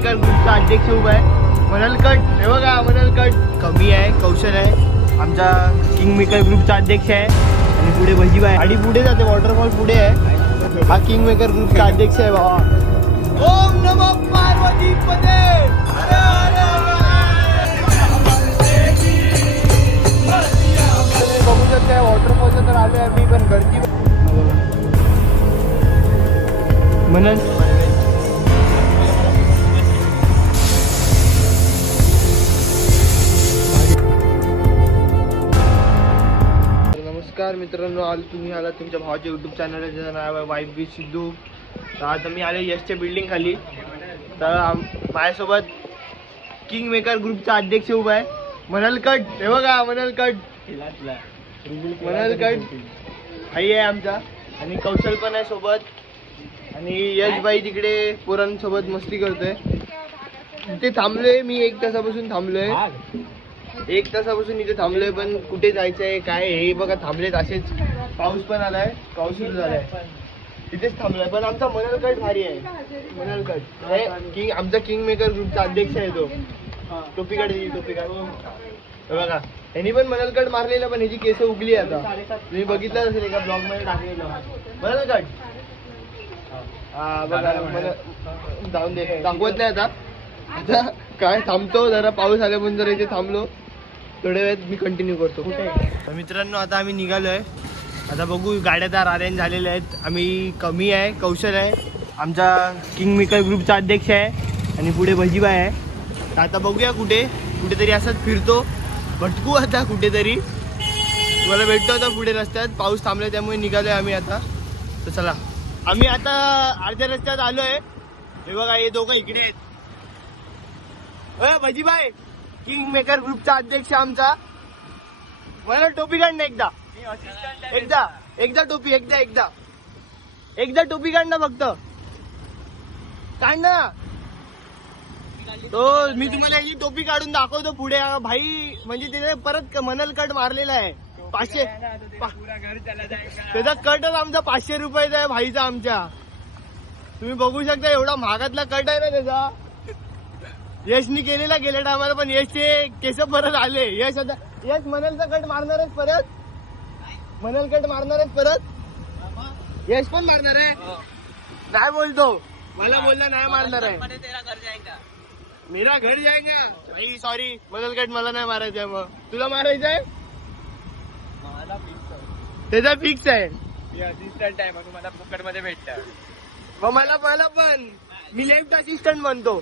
Maker ग्रुपचा अध्यक्ष उभा आहे मनल कट. हे बघा मनल कट कमी आहे, कौशल आहे. आमचा किंग मेकर ग्रुपचा अध्यक्ष आहे. आणि पुढे भजीबाई गाडी पुढे जाते, वॉटरफॉल पुढे आहे. हा किंग मेकर ग्रुपचा अध्यक्ष आहे बाबा. ओम नमः पार्वती पते. बघू शकता वॉटरफॉलचं तर आलोय आम्ही, पण गर्दी म्हणून नमस्कार मित्रांनो, आज तुम्ही आला तुमच्या भावाच्या युट्यूब चॅनल ज्याचं नाव आहे वाईफ विथ सिद्धू. तर आता मी आले यशच्या बिल्डिंग खाली. तर माझ्यासोबत किंग मेकर ग्रुपचा अध्यक्ष उभा आहे मनल कट. हे बघा मनल कट, मनल कट आई आहे आमचा. आणि कौशल पण आहे सोबत. आणि यशबाई तिकडे पोरांसोबत मस्ती करतोय. इथे थांबलोय मी, 1 तासापासून थांबलोय. 1 तासापासून इथे थांबलोय, पण कुठे जायचंय काय हे बघा. थांबलेत असेच, पाऊस पण आलाय, पाऊस सुरू झालाय, तिथेच थांबलोय. पण आमचा मनल कट भारी आहे. मनल कट किंग, आमचा किंग मेकर ग्रुपचा अध्यक्ष आहे तो. टोपी काढ, टोपी काढ. बघा यांनी पण मनल कट मारलेला, पण ह्याची केस उगली आता. तुम्ही बघितलं असेल एका ब्लॉग मध्ये टाकलेलं मनल कट. हा बघा जाऊन दे, दाखवत नाही आता. आता काय थांबतो जरा, पाऊस आल्या पण जरा इथे थांबलो. थोड्या वेळात मी कंटिन्यू करतो. तर मित्रांनो आता आम्ही निघालोय. आता बघू, गाड्या तर अरेंज झालेल्या आहेत. आम्ही कमी आहे, कौशल आहे. आमचा किंग मेकर ग्रुपचा अध्यक्ष आहे. आणि पुढे भजीबाई आहे. तर आता बघूया कुठेतरी असंच फिरतो, भटकू आता कुठेतरी. तुम्हाला भेटतो आता पुढे रस्त्यात. पाऊस थांबला त्यामुळे निघालोय आम्ही आता. तर चला, आम्ही आता अर्ध्या रस्त्यात आलोय. हे बघा हे दोघं इकडे आहेत. भजीबाई किंग मेकर ग्रुपचा अध्यक्ष आमचा. मला टोपी काढ ना एकदा, एकदा टोपी, एकदा टोपी काढ ना, फक्त काढ ना. तो मी तुम्हाला ही टोपी काढून दाखवतो पुढे. भाई म्हणजे तिने परत मनल कट मारलेला आहे. 500 त्याचा कटच आमचा 500 रुपयाचा आहे भाईचा आमच्या. तुम्ही बघू शकता एवढा महागातला कट आहे ना त्याचा. यशनी केलेला गेल्या टायमाला, पण यशचे केस परत आले. यश आता यश मनलचा कट मारणारच परत. मनल कट मारणारच परत. यश पण मारणार आहे. नाही बोलतो, मला बोलला नाही मारणार आहे. मेरा घर जाएगा भाई. सॉरी मनल कट मला नाही मारायचंय. मग तुला मारायचं आहे, त्याचा फिक्स आहे. असिस्टंट आहे, मग मला फुकट मध्ये भेटतं. मग मला पण मी लेफ्ट असिस्टंट बनतो.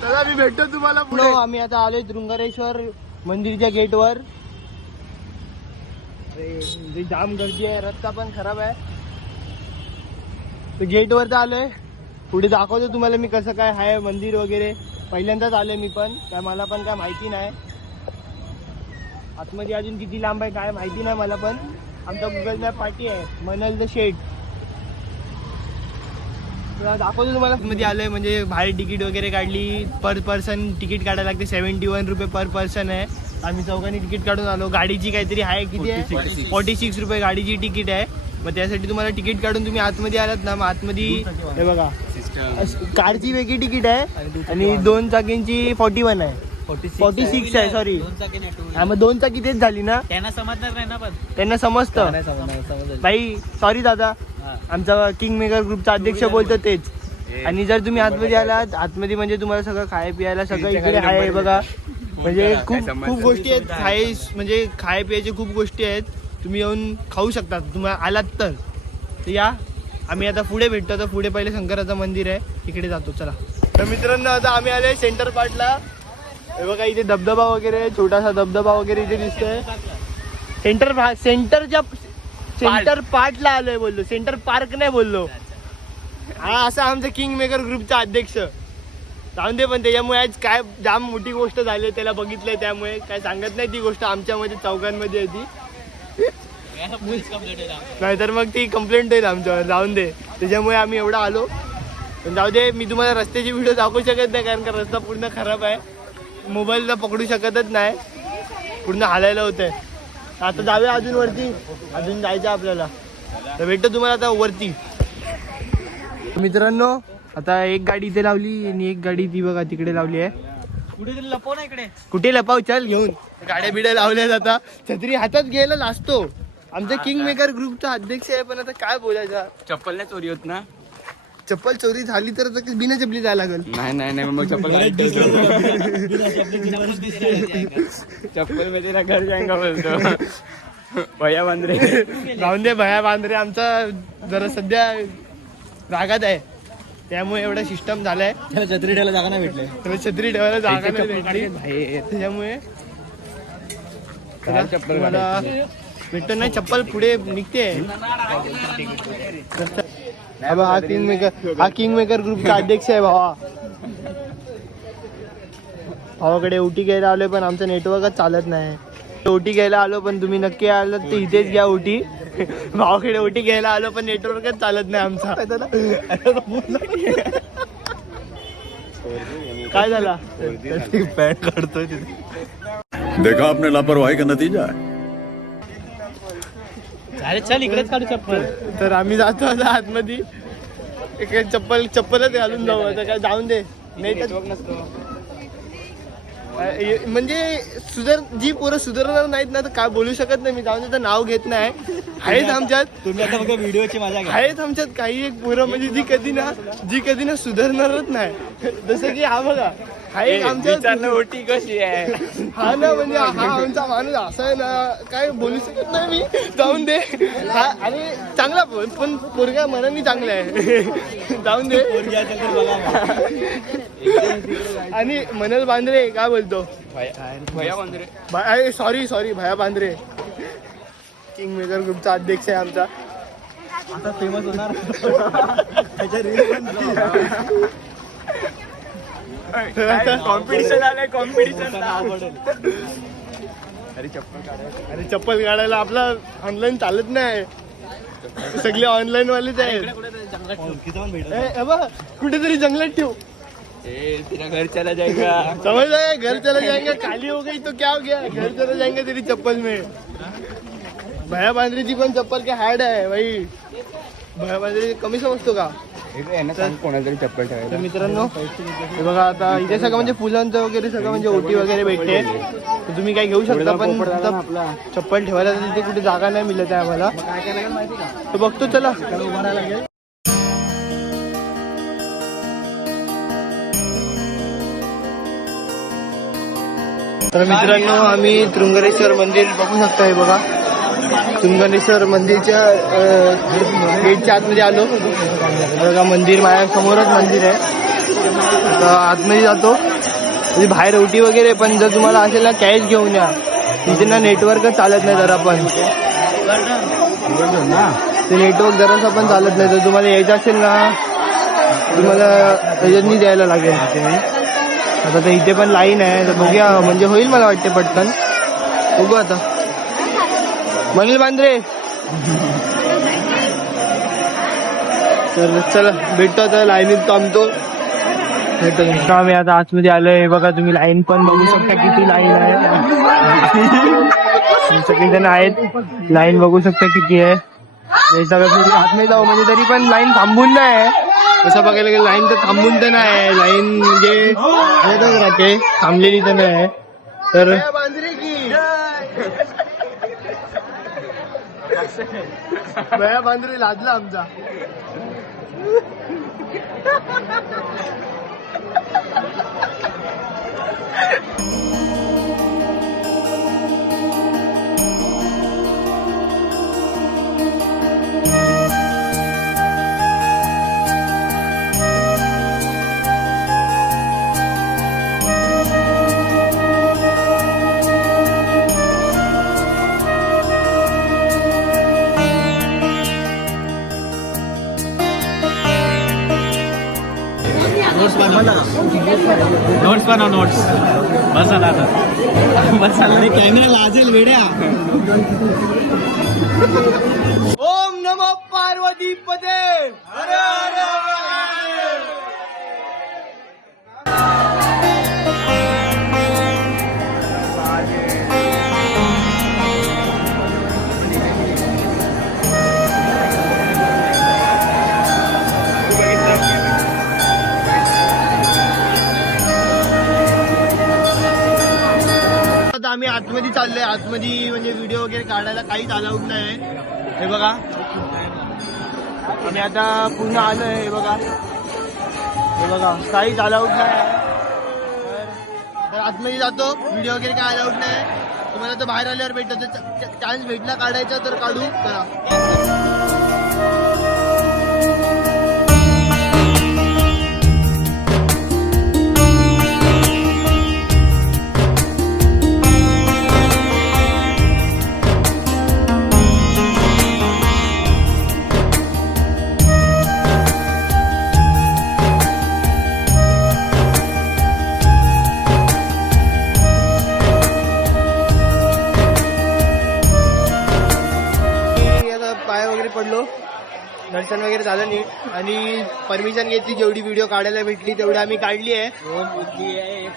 चला मी भेटतो तुम्हाला पुढे. आम्ही आता आलोय दृंगारेश्वर मंदिरच्या गेटवर. अरे जाम गर्दी आहे, रस्ता पण खराब आहे. तर गेटवर तर आलोय. पुढे दाखवतो तुम्हाला मी कसं काय आहे मंदिर वगैरे. पहिल्यांदाच आलोय मी पण, काय मला पण काय माहिती नाही. आतमध्ये अजून किती लांब आहे काय माहिती नाही मला पण. आमचा गुगल मॅप पाठी आहे मनल द शेड. दाखवतो तुम्हाला. मध्ये आलोय म्हणजे बाहेर तिकीट वगैरे काढली. पर पर्सन तिकीट काढायला लागते. 71 रुपये पर पर्सन आहे. आम्ही चौघांनी तिकीट काढून आलो. गाडीची काहीतरी आहे, किती आहे, 46 रुपये गाडीची तिकीट आहे. मग त्यासाठी तुम्हाला तिकीट काढून तुम्ही आतमध्ये आलात ना, मग आतमध्ये हे बघा कारची वेगळी तिकीट आहे. आणि 2 चाकींची 41 आहे, 46 आहे. सॉरी हा, मग 2 चाकी तेच झाली ना. त्यांना समजणार नाही ना, पण त्यांना समजतं भाई. सॉरी दादा, आमचा किंग मेकर ग्रुपचा अध्यक्ष बोलतो तेच. आणि जर तुम्ही आतमध्ये आलात, आतमध्ये म्हणजे तुम्हाला सगळं खाय पियाला सगळं इकडे आहे बघा. म्हणजे खूप गोष्टी आहेत. म्हणजे खाय पियाच्या खूप गोष्टी आहेत. तुम्ही येऊन खाऊ शकता तुम्हाला आलात तर. या आम्ही आता पुढे भेटतो. तर पुढे पहिले शंकराचं मंदिर आहे, तिकडे जातो. चला. तर मित्रांनो आता आम्ही आले सेंटर पार्टला. हे बघा इथे धबधबा वगैरे, छोटासा धबधबा वगैरे इथे दिसतोय. सेंटर पार्टला आलोय बोललो, सेंटर पार्क नाही बोललो. हा असा आमचा किंग मेकर ग्रुपचा अध्यक्ष. जाऊन दे, पण त्याच्यामुळे आज काय जाम मोठी गोष्ट झाली त्याला बघितलंय, त्यामुळे काय सांगत नाही ती गोष्ट. आमच्यामध्ये चौघांमध्ये आहे ती. नाहीतर मग ती कंप्लेंट होईल आमच्यावर. जाऊन दे, त्याच्यामुळे आम्ही एवढा आलो. पण जाऊ दे, मी तुम्हाला रस्त्याची व्हिडिओ दाखवू शकत नाही, कारण का रस्ता पूर्ण खराब आहे. मोबाईलला पकडू शकतच नाही, पूर्ण हालायला होतंय. आता जाऊया अजून वरती, अजून जायचं आपल्याला. तर भेटतो तुम्हाला आता वरती. मित्रांनो आता एक गाडी इथे लावली आणि एक गाडी ती बघा तिकडे लावली आहे. कुठेतरी लपव ना इकडे. कुठे लपाव चल घेऊन गाड्या बिड्या लावल्या जाता. छत्री हातात घ्यायला लाजतो. आमचा किंग मेकर ग्रुपचा अध्यक्ष आहे पण आता काय बोलायचं. चप्पल नाही चोरी होत ना. चप्पल चोरी झाली तर आता बिना चपली जायला लागल. नाही मग चप्पल चप्पल में तेरा घर जाएगा बोलतो भैया बांद्रे. राहून दे भया बांद्रे आमचा जरा सध्या रागात आहे त्यामुळे एवढा सिस्टम झालाय. त्याला छत्री ठेवायला जागा नाही भेटले. त्याला छत्री ठेवायला जागा नाही भेटली त्याच्यामुळे मला भेटतो नाही. चप्पल पुढे निघते. हा किंग मेकर ग्रुपचा अध्यक्ष आहे भावा. भावाकडे ओटी घ्यायला आलोय पण आमचं नेटवर्कच चालत नाही. ओटी घ्यायला आलो पण तुम्ही नक्की आलो तर इथेच घ्या ओटी. भावाकडे ओटी घ्यायला आलो पण नेटवर्कच चालत नाही आमचा. काय झाला पॅन्ट काढतोय देखा आपने लापरवाही का नतीजा है. अरे चल इकडेच काढू चप्पल. तर आम्ही जातो आता आतमध्ये. चप्पलच घालून जाऊ आता काय जाऊन दे. नाही तर म्हणजे जी पोरं सुधारणार नाहीत ना तर काय बोलू शकत नाही मी. जाऊन त्याचं नाव घेत नाही. आहेत आमच्यात तुम्ही आता बघा व्हिडिओची मजा घ्या. आहेत आमच्यात काही एक पोरं म्हणजे जी कधी ना सुधारणारच नाही. जसं की हा बघा हा एक आमच्या ओटी कशी आहे. हा ना म्हणजे हा आमचा माणूस असा आहे ना काय बोलू शकत नाही मी. जाऊन दे. हा आणि चांगला पण पोरगा मनाने चांगला आहे. जाऊन दे. आणि मनल बांद्रे काय बोलतो भैया बांद्रे. सॉरी भया बांद्रे किंग मेकर ग्रुपचा अध्यक्ष आहे आमचा. आता फेमस होणार. कॉम्पिटिशन आलंय. कॉम्पिटिशन अरे चप्पल काढायला आपला ऑनलाईन चालत नाही. सगळे ऑनलाईन वालेच आहेत. कुठेतरी जंगलात ठेव. तेरा घर चला जाएगा. समझ रहे घर चला जाएंगे. खाली हो गई तो क्या हो गया. घर चला जाएंगे तेरी चप्पल में. भया बांद्रेची पण चप्पल काय हार्ड आहे भाई. भया बांद्रे कमी समजतो का. कोणातरी चप्पल तर ठेवायला. मित्रांनो हे बघा आता इथे सगळं म्हणजे फुलांचं वगैरे सगळं म्हणजे ओटी वगैरे भेटते. तर तुम्ही काय घेऊ शकता पण आता चप्पल ठेवायला तर तिथे कुठे जागा नाही मिळत आहे आम्हाला. तर बघतो चला. तर मित्रांनो आम्ही तृंगरेश्वर मंदिर बघू शकता. हे बघा तृंगरेश्वर मंदिरच्या गेटच्या आतमध्ये आलो. बघा मंदिर माझ्या समोरच मंदिर आहे. तर आतमध्ये जातो. म्हणजे बाहेर ओटी वगैरे पण जर तुम्हाला असेल ना कॅश घेऊन या. तिथे ना नेटवर्क चालत नाही जरा पण. ते नेटवर्क जरासं पण चालत नाही. तर तुम्हाला यायचं असेल ना तुम्हाला याच्यातनी द्यायला लागेल. आता तर इथे पण लाईन आहे. तर बघूया म्हणजे होईल मला वाटते पटकन. बघू आता. मनील बांद्रे तर चला भेटतो आता. लाईनीत थांबतो. भेटतो आम्ही आता आतमध्ये आलोय. बघा तुम्ही लाईन पण बघू शकता किती लाईन आहे. सगळेजण आहेत. लाईन बघू शकता किती आहे. सगळं आतमध्ये जाऊ म्हणजे तरी पण लाईन थांबून नाही आहे. तसं बघायला गेलं लाईन तर थांबून तर नाही आहे. लाईन म्हणजे राहते थांबलेली तर नाही आहे. तर भया बांद्रे लाजला आमचा. नोट्स बनव. नोट्स बसायला आता. बसायला कॅमेरा लाजेल वेड्या. ओम नमो पार्वती पते. चाललंय आतमध्ये, म्हणजे व्हिडिओ वगैरे काढायला काहीच अलाउड नाही. हे बघा आणि आता पूर्ण आलोय. हे बघा काहीच अलाउड नाही. तर आतमध्ये जातो, व्हिडिओ वगैरे काय अलाउड नाही. तुम्हाला तर बाहेर आल्यावर भेटतो, चान्स भेटला काढायचा तर काढू. चला पडलो, दर्शन वगैरे झालं नीट आणि परमिशन घेतली. जेवढी व्हिडिओ काढायला भेटली तेवढी आम्ही काढली आहे.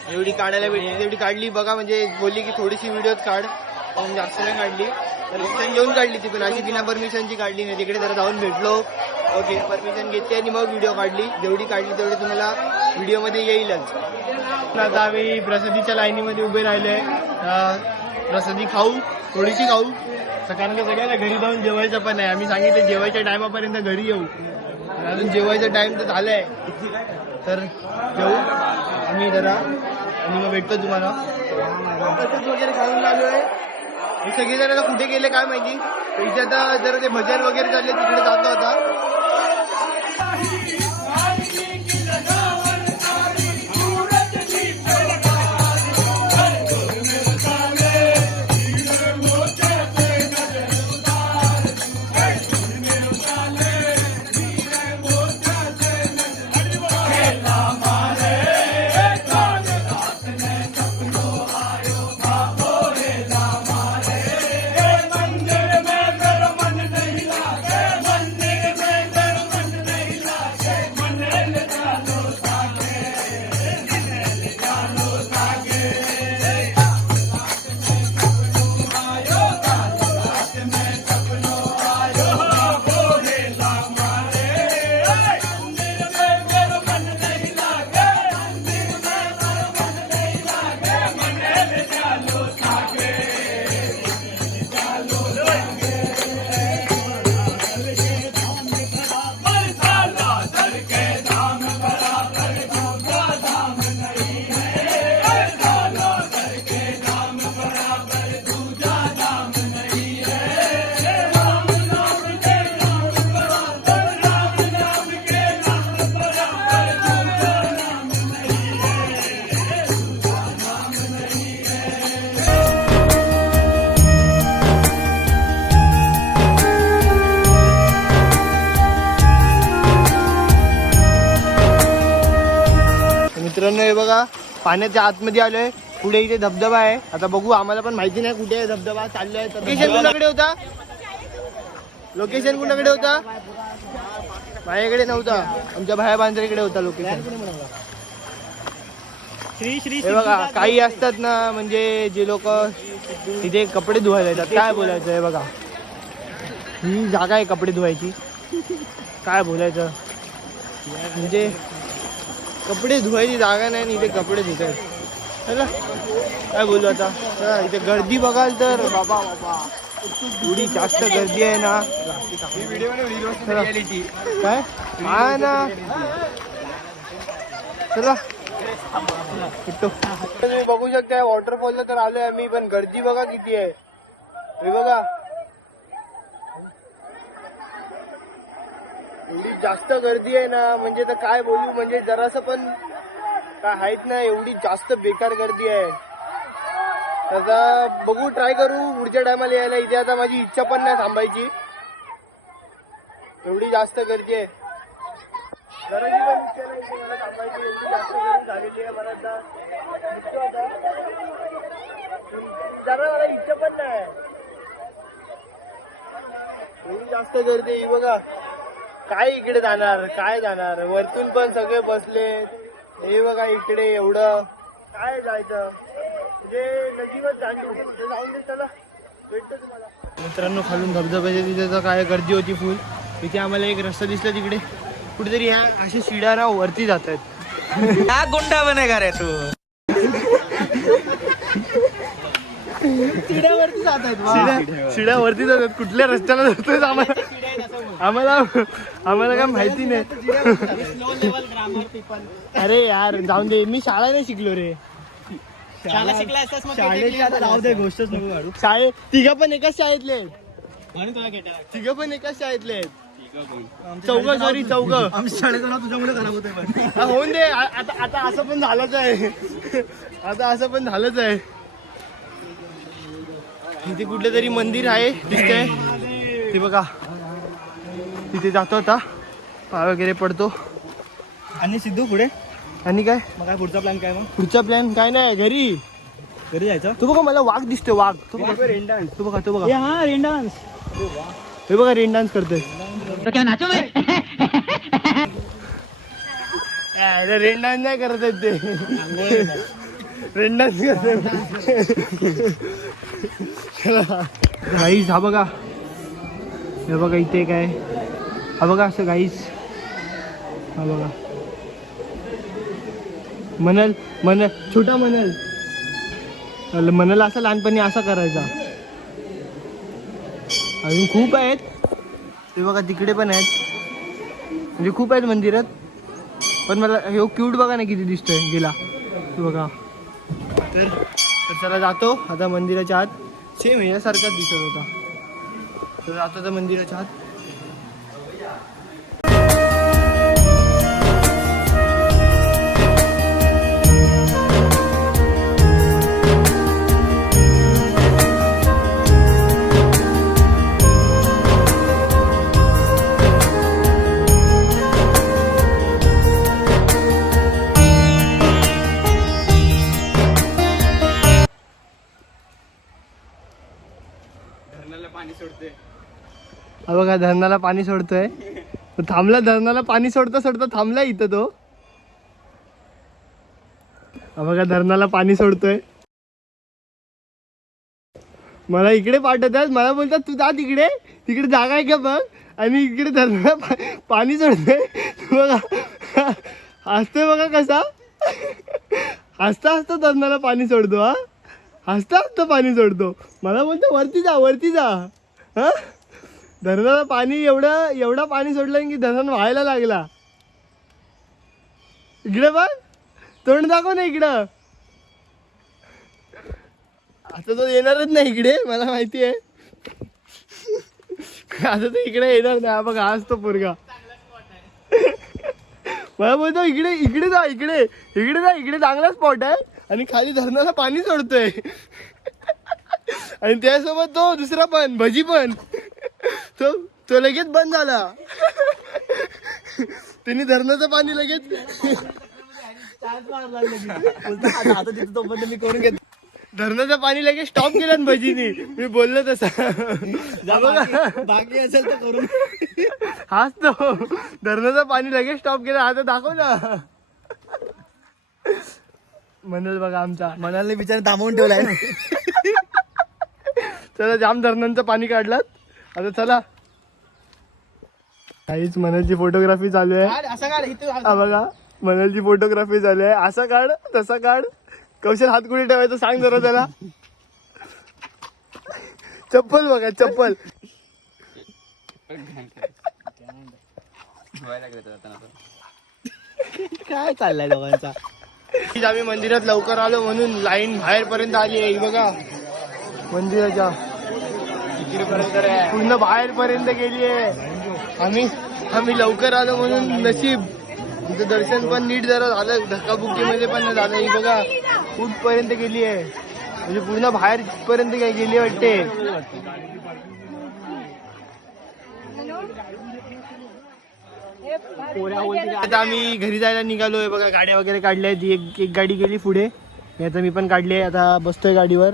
जेवढी काढायला भेटली तेवढी काढली. बघा म्हणजे बोलली की थोडीशी व्हिडिओच काढ, पण जास्त नाही काढली. परमिशन घेऊन काढली ती, पण अशी बिना परमिशनची काढली नाही. तिकडे जरा जाऊन भेटलो, ओके परमिशन घेतली आणि मग व्हिडिओ काढली. जेवढी काढली तेवढी तुम्हाला व्हिडिओमध्ये येईलच. आता आम्ही प्रसादीच्या लाईनीमध्ये उभे राहिले. प्रसादी खाऊ, थोडीशी खाऊ, कारण का सगळ्याला घरी जाऊन जेवायचं पण आहे. आम्ही सांगितलं जेवायच्या टायमापर्यंत घरी येऊ, अजून जेवायचा टाइम तर झालाय. तर जेवू आम्ही जरा आणि मग भेटतो तुम्हाला. वगैरे खाऊन आलोय. हे सगळेजण आता कुठे गेले काय माहिती. इथे आता जरा ते भजन वगैरे चालले, तिकडे जातो आता. मित्रांनो हे बघा पाण्याच्या आतमध्ये आलोय. पुढे इथे धबधबा आहे. आता बघू, आम्हाला पण माहिती नाही कुठे आहे धबधबा. चाललोय. लोकेशन कुणाकडे होता? लोकेशन कुणाकडे होता? माझ्याकडे नव्हता, आमच्या भाया बांजरेकडे होता लोकेशन. हे बघा काही असतात ना, म्हणजे जे लोक तिथे कपडे धुवायला येतात, काय बोलायचं. हे बघा ही जागा आहे कपडे धुवायची. काय बोलायचं, म्हणजे कपडे धुवायची जागा नाही आणि इथे कपडे धुतात. चला काय बोलू आता. चला इथे गर्दी बघाल तर बाबा बाबा एवढी जास्त गर्दी आहे ना. काय हा ना. चला तुम्ही बघू शकता वॉटरफॉलला तर आलोय आम्ही, पण गर्दी बघा किती आहे. हे बघा एवढी जास्त गर्दी आहे ना, म्हणजे तर काय बोलू. म्हणजे जरासं पण काय आहेत ना, एवढी जास्त बेकार गर्दी आहे. आता बघू, ट्राय करू पुढच्या टायमाला यायला. इथे आता माझी इच्छा पण नाही थांबायची, एवढी जास्त गर्दी आहे. जराची पण इच्छा नाही इथे मला थांबायची, एवढी जास्त गर्दी झालेली आहे. मला आता जरा मला इच्छा पण नाही, एवढी जास्त गर्दी आहे. बघा काय इकडे जाणार, काय जाणार. वरतून पण सगळे बसले. हे बघा इकडे एवढं काय जायचं, म्हणजे नदीवर जाऊन दे. चला भेटतो तुम्हाला. मित्रांनो खालून धबधब्याच्या तिथे तर काय गर्दी होती फुल. तिथे आम्हाला एक रस्ता दिसला, तिकडे कुठेतरी ह्या अशा शिड्या ना वरती जात आहेत. गुंडा बनेगा रे तू. शिड्यावरती जात आहेत शिड्यावरती जातात कुठल्या रस्त्याला जातोय आम्हाला काय माहिती नाही. अरे यार जाऊन दे मी शाळा नाही शिकलो रे. शाळेत गोष्टच नको काढू. तिघं पण एकाच शाळेतले तिघं पण एकाच शाळेतले चौघ आमच्या शाळेचं नाव तुझ्यामुळे खराब होतंय पण होऊन दे. आता असं पण झालंच आहे. आता असं पण झालंच आहे. इथे कुठलं तरी मंदिर आहे दिसतंय ते बघा. तिथे जातो आता पाय वगैरे पडतो. आणि सिद्धू पुढे आणि काय मग काय पुढचा प्लॅन काय मग? पुढचा प्लॅन काय नाही घरी जायचं. तू बघा मला वाघ दिसतोय वाघ. तू बघा रेन बघा. हा रेन डान्स. हे बघा रेन डान्स करतोय. रेन डान्स नाही करत आहेत ते. रेन डान्स गाईस हा बघा. हे बघा इथे काय हा बघा असं गाईस. हा बघा मनल छोटा मनल असा लहानपणी असा करायचा. अजून खूप आहेत ते बघा तिकडे पण आहेत म्हणजे खूप आहेत मंदिरात. पण मला हे क्यूट बघा ना किती दिसतोय गेला बघा. तर चला जातो आता मंदिराच्या आत. सेम ह्यासारखाच दिसत होता. तर जातो आता मंदिराच्या आत. हा बघा धरणाला पाणी सोडतोय. थांबला धरणाला पाणी सोडता थांबला इथं तो. हा बघा धरणाला पाणी सोडतोय. मला इकडे पाठवतात मला बोलतात तू जा तिकडे जागा आहे का बघ. आणि इकडे धरणाला पाणी सोडतोय. बघा हसतोय बघा कसा हसता धरणाला पाणी सोडतो. हा हसता पाणी सोडतो. मला बोलतो वरती जा हा. धरणाला पाणी एवढा पाणी सोडलं की धरण व्हायला लागला. इकडे बघ तोंड दाखव ना इकडं. आता तो येणारच नाही इकडे मला माहिती आहे. आता तो इकडे येणार नाही. बघ आज तो पोरगा मला बोलतो इकडे जा इकडे चांगला स्पॉट आहे. आणि खाली धरणाला पाणी सोडतोय. आणि त्यासोबत तो दुसरा पण भजी पण तो लगेच बंद झाला. त्यांनी धरणाचं पाणी लगेच मी करून घेतो. धरणाचं पाणी लगेच स्टॉप केलं ना भजीनी. मी बोललो तसं बाकी असेल तर करून. हाच तो धरणाचं पाणी लगेच स्टॉप केलं. आता दाखव ना. मनल बघा आमचा मनाला बिचारा थांबवून ठेवलाय. चला जाम धरणांचं पाणी काढलं. आता चला काहीच मनलची फोटोग्राफी चालू आहे. हा बघा मनलची फोटोग्राफी चालू आहे. असा काढ तसा काढ. कौशल हात कुठे ठेवायचं सांग जरा त्याला. चप्पल बघा चप्पल. काय चाललंय दोघांचा. आम्ही मंदिरात लवकर आलो म्हणून लाईन बाहेर पर्यंत आली आहे. बघा मंदिराच्या पूर्ण बाहेर पर्यंत गेली आहे. आम्ही लवकर आलो म्हणून नशीब. तुमचं दर्शन पण नीट जरा झालं. धक्काबुक्की मध्ये पण नाही झालं. ही बघा कुठपर्यंत गेली आहे म्हणजे पूर्ण बाहेर पर्यंत काय गेली वाटते. आता आम्ही घरी जायला निघालोय. बघा गाड्या वगैरे काढल्या आहेत. एक गाडी गेली पुढे. आता मी पण काढली आहे. आता बसतोय गाडीवर.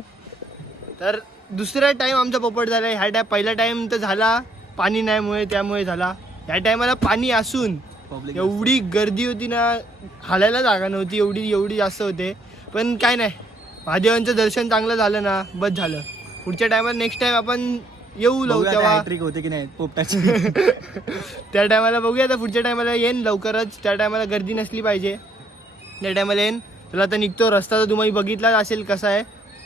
तर दुसरा टाइम आमचा पोपट झाला. ह्या टाइम पहिला टाइम तर झाला पाणी नाहीमुळे त्यामुळे झाला. ह्या टायमाला पाणी असून एवढी गर्दी होती ना. हालायला जागा नव्हती. एवढी जास्त होते. पण काय नाही महादेवांचं दर्शन चांगलं झालं ना बस झालं. पुढच्या टायमाला नेक्स्ट टाइम आपण येऊ तेव्हा ट्रिक होते की नाही पोपटाची. त्या टायमाला बघूया. आता पुढच्या टायमाला येईन लवकरच. त्या टायमाला गर्दी नसली पाहिजे. त्या टायमाला येईन. चला आता निघतो. रस्ता तर तुम्ही बघितलाच असेल कसा आहे.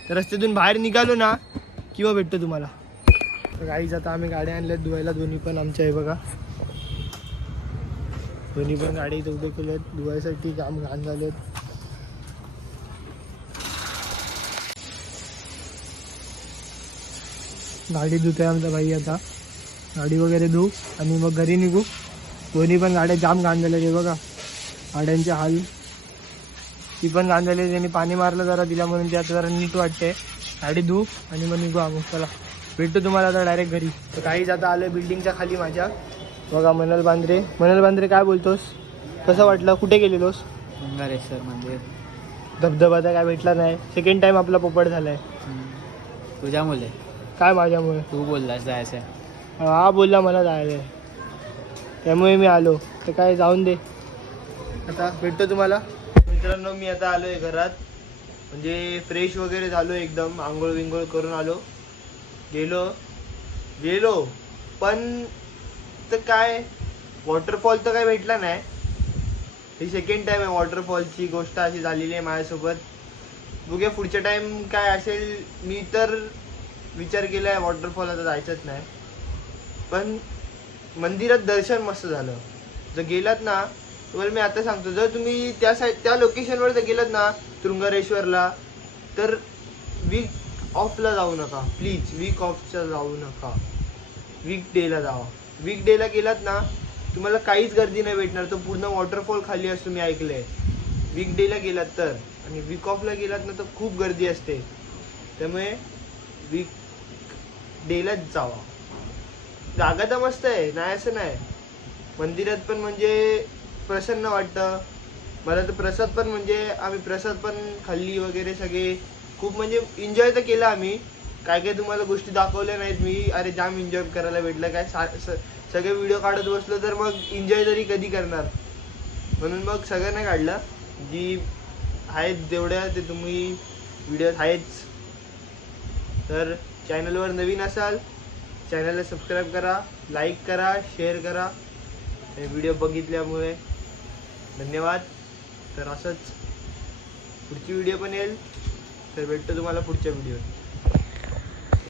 तर रस्त्यातून बाहेर निघालो ना किंवा भेटतो तुम्हाला. तर गाईज आता आम्ही गाड्या आणल्यात धुवायला, दोन्ही पण आमच्या आहे बघा. दोन्ही पण गाडी इथे उभे केल्यात धुवायसाठी, काम घाण झालेत. गाडी धुतोय आमचा भाई. आता गाडी वगैरे धुऊ आणि मग घरी निघू. दोन्ही पण गाड्या जाम घाण झाल्या ते बघा, गाड्यांचे हाल. ती पण घाण झाली, त्यांनी पाणी मारलं जरा दिला म्हणून ते आता जरा नीट वाटते. गाडी धुऊ आणि मग निघू आम्ही. चला भेटतो तुम्हाला आता डायरेक्ट घरी. तर काहीच आता आलं बिल्डिंगच्या खाली माझ्या बघा. मनल बांद्रे. मनल बांद्रे काय बोलतोस, कसं वाटलं, कुठे गेलेलोस? अंगारेश्वर मंदिर. धबधबा तर काय भेटला नाही. सेकंड टाइम आपला पोपट झालाय. तुझ्यामुळे काय माझ्यामुळे? तू बोललास जायचं. हा बोलला मला जायला, त्यामुळे मी आलो. तर काय जाऊन दे, आता भेटतो तुम्हाला. मित्रांनो मी आता आलो आहे घरात, म्हणजे फ्रेश वगैरे झालो एकदम. आंघोळ विंघोळ करून आलो. गेलो पण तर काय वॉटरफॉल तर काय भेटला नाही. ही सेकंड टाइम आहे वॉटरफॉलची गोष्ट अशी झालेली आहे माझ्यासोबत. बघूया पुढच्या टाइम काय असेल. मी तर विचार केला आहे वॉटरफॉल आता जायचंच नाही. पण मंदिरात दर्शन मस्त झालं. जर गेलात ना, तुम्हाला मी आता सांगतो, जर तुम्ही त्या लोकेशनवर जर गेलात ना तुंगारेश्वरला, तर वीक ऑफला जाऊ नका प्लीज. वीक ऑफच्या जाऊ नका, वीक डेला जावा. वीक डेला गेलात ना तुम्हाला काहीच गर्दी नाही भेटणार. तो पूर्ण वॉटरफॉल खाली असतो मी ऐकलंय. वीक डेला गेलात तर, आणि वीक ऑफला गेलात ना तर खूप गर्दी असते. त्यामुळे वीक डेलाच जावा. जागा तर मस्त आहे, नाही असं नाही. मंदिरात पण म्हणजे प्रसन्न वाटतं मला. तर प्रसाद पण म्हणजे आम्ही प्रसाद पण खाल्ली वगैरे सगळे. खूप म्हणजे एन्जॉय तर केला आम्ही. काय काय तुम्हाला गोष्टी दाखवल्या नाहीत मी. अरे जाम एन्जॉय करायला भेटलं. काय सगळे व्हिडिओ काढत बसलो तर मग एन्जॉय तरी कधी करणार, म्हणून मग सगळं नाही काढलं. जी आहेत जेवढ्या ते तुम्ही व्हिडिओ आहेच. तर चॅनलवर नवीन असाल चॅनलला सबस्क्राईब करा, लाईक करा, शेअर करा. व्हिडिओ बघितल्यामुळे धन्यवाद. तर असंच पुढची व्हिडिओ पण येईल. तर भेटतो तुम्हाला पुढच्या व्हिडिओत.